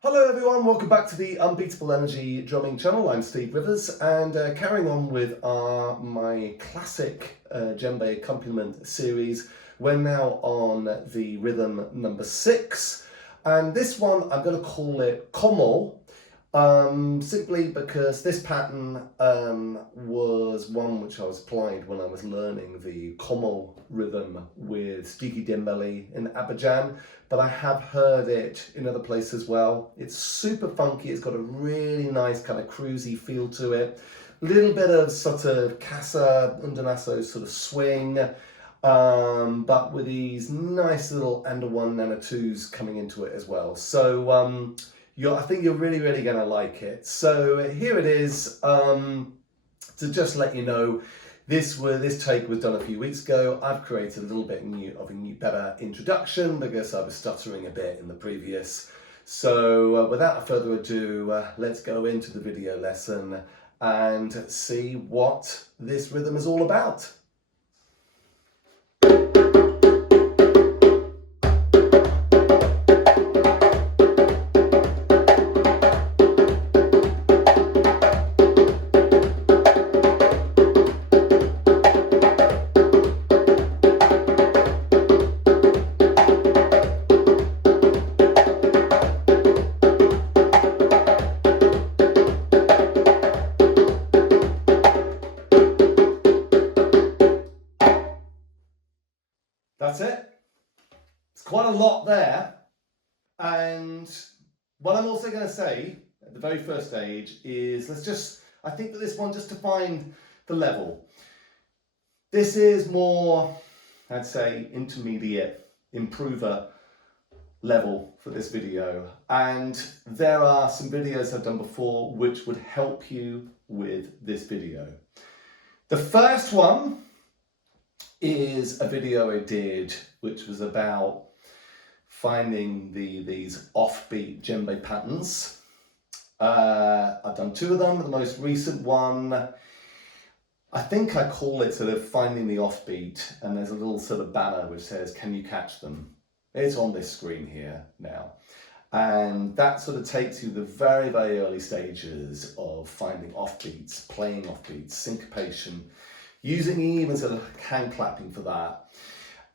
Hello everyone, welcome back to the Unbeatable Energy drumming channel. I'm Steve Rivers, and carrying on with my classic djembe accompaniment series. We're now on the rhythm number 6, and this one I'm going to call it Koma, simply because this pattern was one which I was applied when I was learning the Koma rhythm with Sidiki Dembélé in Abidjan, but I have heard it in other places as well. It's super funky, it's got a really nice kind of cruisy feel to it, a little bit of sort of Kassa-style sort of swing, but with these nice little under one, under twos coming into it as well. So I think you're really going to like it. So here it is. To just let you know, this take was done a few weeks ago. I've created a little bit of a better introduction because I was stuttering a bit in the previous. So without further ado, let's go into the video lesson and see what this rhythm is all about. That's it. It's quite a lot there. And what I'm also going to say at the very first stage is I think for this one, just to find the level. This is more, I'd say, intermediate, improver level for this video. And there are some videos I've done before which would help you with this video. The first one is a video I did which was about finding these offbeat djembe patterns. I've done 2 of them. The most recent one, I think I call it sort of finding the offbeat, and there's a little sort of banner which says, can you catch them? It's on this screen here now. And that sort of takes you the very early stages of finding offbeats, playing offbeats, syncopation, using even sort of hand clapping for that.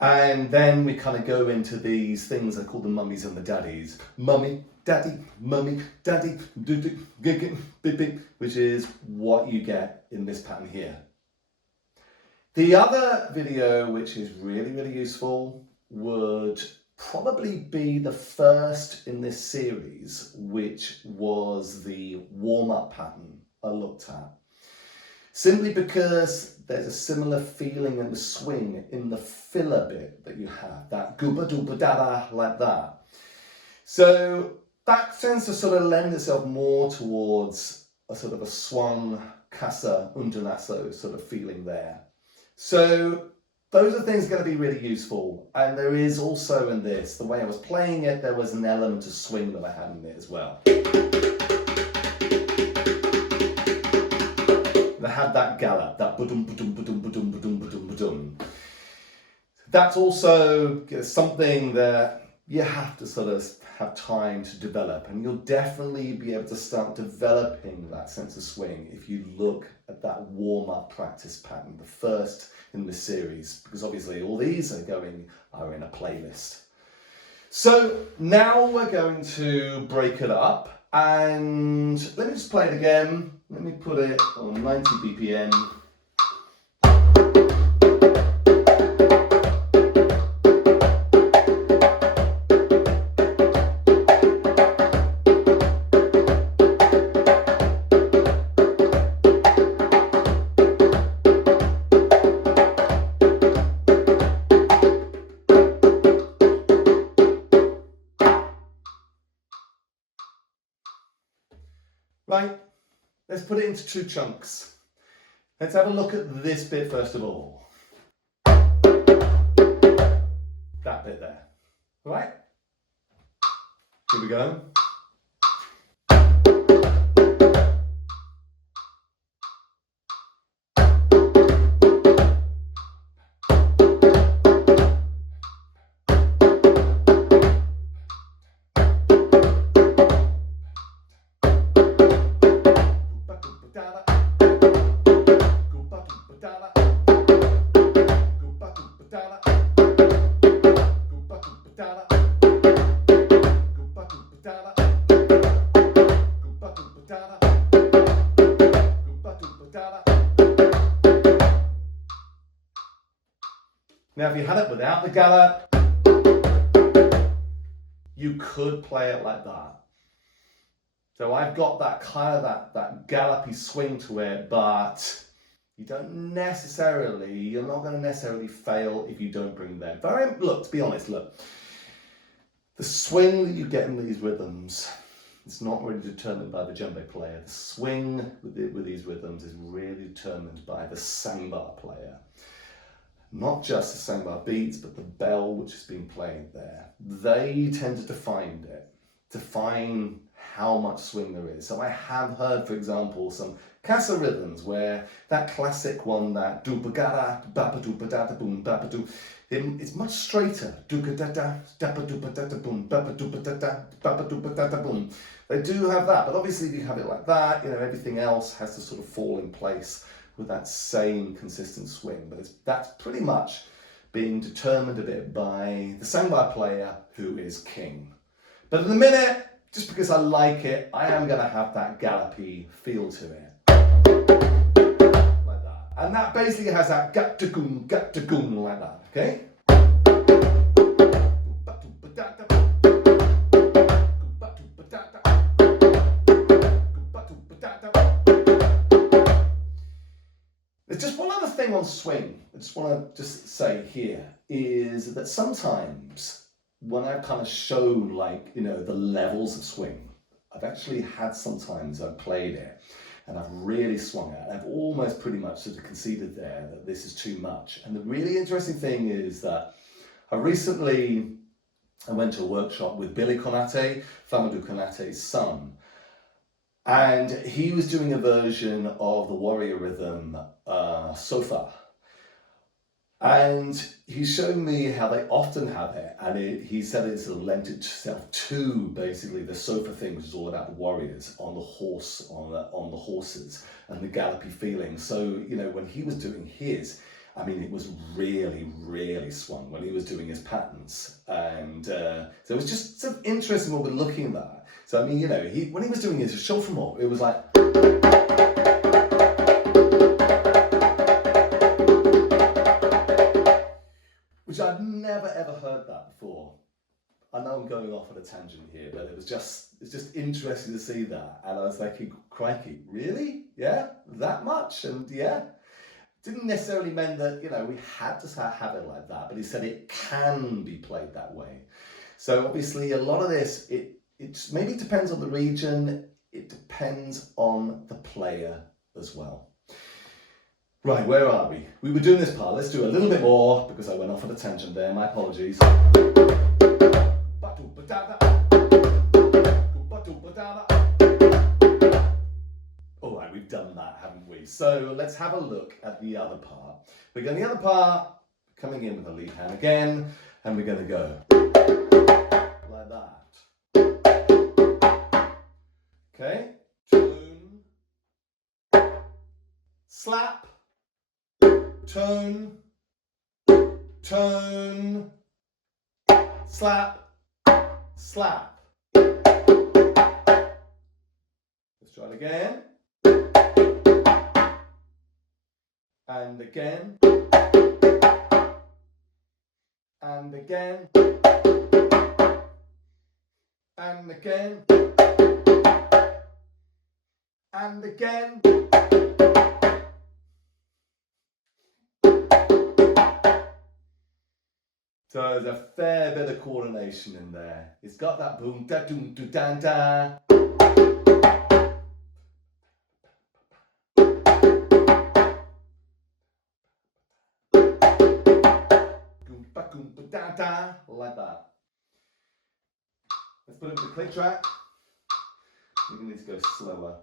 And then we kind of go into these things I call the mummies and the daddies. Mummy, daddy, which is what you get in this pattern here. The other video which is really useful would probably be the first in this series, which was the warm-up pattern I looked at. Simply because there's a similar feeling in the swing in the filler bit that you have, that gooba dooba dada like that. So that tends to sort of lend itself more towards a sort of a swung Kassa undunasso sort of feeling there. So those are things going to be really useful. And there is also in this, the way I was playing it, there was an element of swing that I had in it as well. They had that gallop, that ba-dum, ba-dum, ba-dum, ba-dum, ba-dum, ba-dum, ba-dum. That's also something that you have to sort of have time to develop, and you'll definitely be able to start developing that sense of swing if you look at that warm-up practice pattern, the first in the series, because obviously all these are in a playlist. So now we're going to break it up, and let me just play it again. Let me put it on 90 BPM. Right. Let's put it into 2 chunks. Let's have a look at this bit first of all. That bit there. All right? Here we go. Now, if you had it without the gallop, you could play it like that. So I've got that kind of that gallopy swing to it, but you're not going to necessarily fail if you don't bring them. Look, to be honest, look, the swing that you get in these rhythms, it's not really determined by the djembe player. The swing with these rhythms is really determined by the sangbar player. Not just the sangbar beats, but the bell which is being played there. They tend to define how much swing there is. So I have heard, for example, some Kassa rhythms where that classic one, that do-ba-ga-da, ba-ba-do-ba-da-da-boom, ba-ba-do, it's much straighter. Do-ga-da-da, da-ba-do-ba-da-da-boom, ba-ba-do-ba-da-da, ba-ba-do-ba-da-da-boom. They do have that, but obviously if you have it like that, everything else has to sort of fall in place with that same consistent swing. But that's pretty much being determined a bit by the sangbar player, who is king. But in a minute, just because I like it, I am going to have that gallopy feel to it. Like that. And that basically has that gat-da-goom, like that, okay? There's just one other thing on swing I just want to say here, is that sometimes when I've kind of shown the levels of swing, I've actually had sometimes I've played it and I've really swung it. I've almost pretty much sort of conceded there that this is too much. And the really interesting thing is that I went to a workshop with Billy Konate, Famadou Konate's son, and he was doing a version of the warrior rhythm, Sofa. And he showed me how they often have it, and he said it sort of lent itself to basically the sofa thing, which is all about the warriors on the horse, on the horses, and the gallopy feeling. So when he was doing his, it was really, really swung when he was doing his patterns, and so it was just sort of interesting what we're looking at that. So when he was doing his chauffement, it was like. Which I'd never ever heard that before. I know I'm going off on a tangent here, but it's just interesting to see that. And I was thinking, crikey, really? Yeah, that much? And yeah, didn't necessarily mean that we had to have it like that, but he said it can be played that way. So obviously a lot of this, it maybe depends on the region, it depends on the player as well. Right, where are we? We were doing this part. Let's do a little bit more because I went off on a tangent there. My apologies. All right, we've done that, haven't we? So let's have a look at the other part. We're going the other part, coming in with the lead hand again, and we're going to go like that. Okay, tune, slap. Tone, tone, slap, slap. Let's try it again. And again. And again. And again. And again. So there's a fair bit of coordination in there. It's got that boom, da doom, do dan da. Goom ba goom ba da da, like that. Let's put it with the click track. We're going to need to go slower.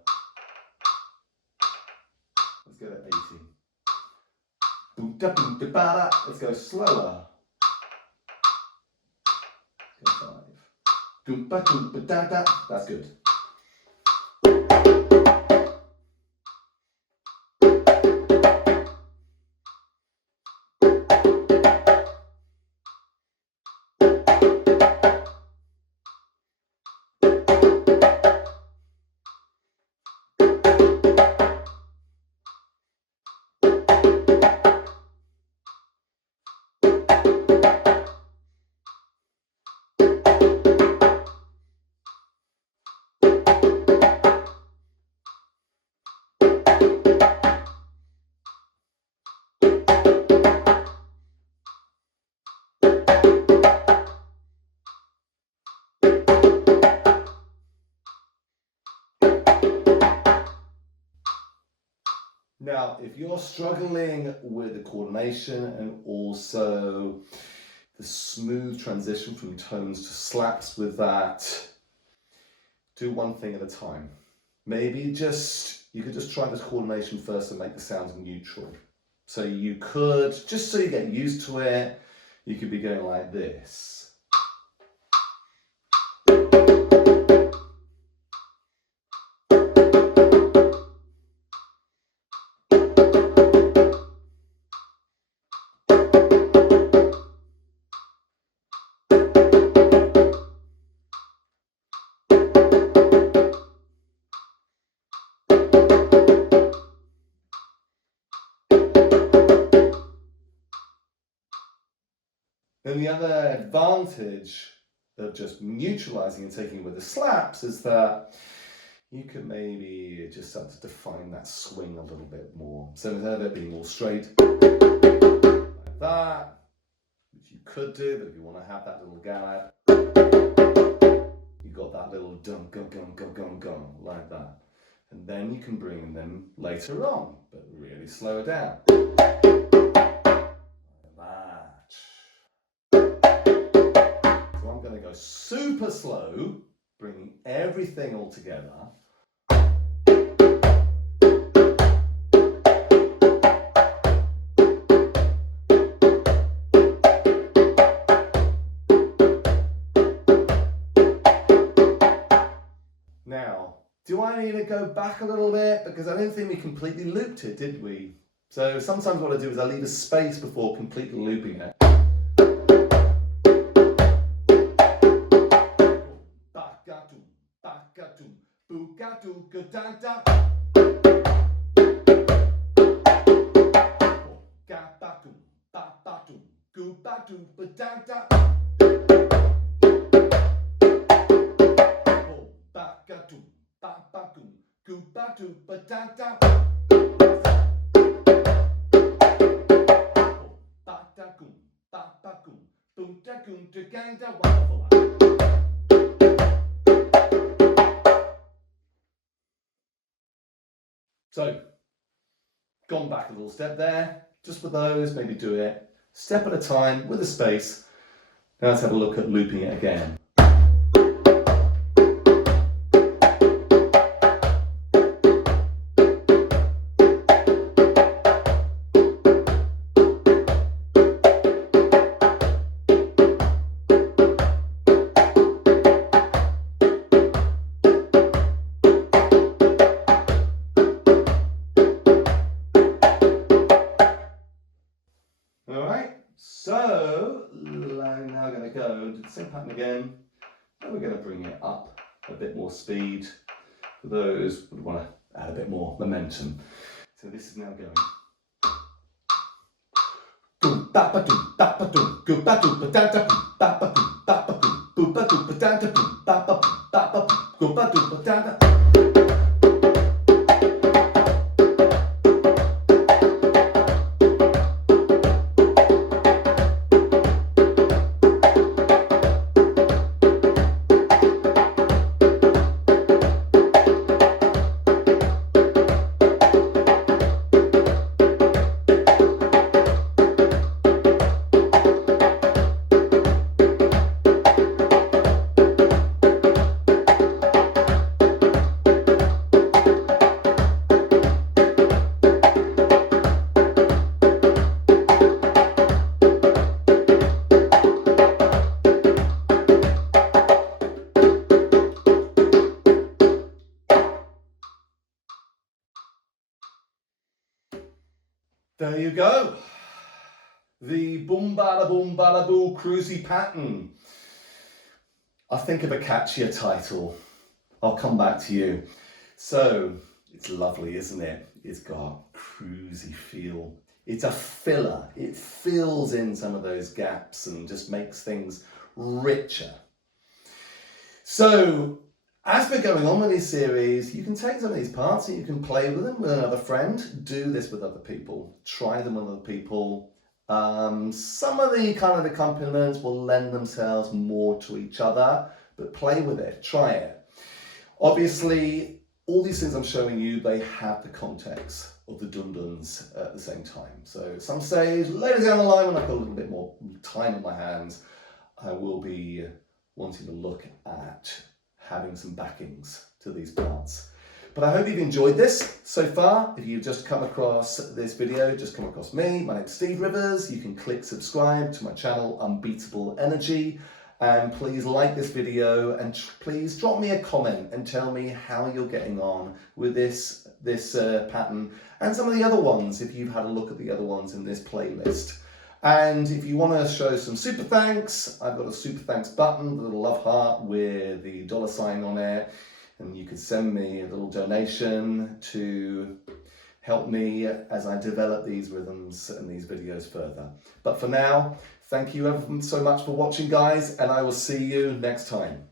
Let's go to 80. Boom da boom da ba da. Let's go slower. Go 5. Goomba goomba da da. That's good. Now, if you're struggling with the coordination and also the smooth transition from tones to slaps with that, do one thing at a time. Maybe you could just try this coordination first and make the sounds neutral. So you could, just so you get used to it, you could be going like this. And the other advantage of just neutralizing and taking with the slaps is that you could maybe just start to define that swing a little bit more. So instead of it being all straight, like that, which you could do, but if you want to have that little gallop, you got that little dum gum gum gum gum gum like that. And then you can bring them later on, but really slow it down. I'm going to go super slow, bringing everything all together. Now, do I need to go back a little bit? Because I don't think we completely looped it, did we? So sometimes what I do is I leave a space before completely looping it. So, gone back a little step there, just with those, maybe do it step at a time with a space. Now let's have a look at looping it again. Alright, so I'm now going to go do the same pattern again, and we're going to bring it up a bit more speed for those who want to add a bit more momentum. So this is now going. There you go. The boom bada boom bada boo Cruisy pattern. I'll think of a catchier title. I'll come back to you. So, it's lovely, isn't it? It's got cruisy feel. It's a filler. It fills in some of those gaps and just makes things richer. So, as we're going on with these series, you can take some of these parts and you can play with them with another friend. Do this with other people. Try them with other people. Some of the kind of accompaniments will lend themselves more to each other, but play with it. Try it. Obviously, all these things I'm showing you, they have the context of the dun-duns at the same time. So at some stage, later down the line, when I've got a little bit more time on my hands, I will be wanting to look at having some backings to these parts. But I hope you've enjoyed this so far. If you've just come across this video, just come across me, my name's Steve Rivers. You can click subscribe to my channel, Unbeatable Energy. And please like this video and please drop me a comment and tell me how you're getting on with this pattern and some of the other ones if you've had a look at the other ones in this playlist. And if you want to show some super thanks, I've got a super thanks button, the little love heart with the $sign on it. And you can send me a little donation to help me as I develop these rhythms and these videos further. But for now, thank you ever so much for watching, guys, and I will see you next time.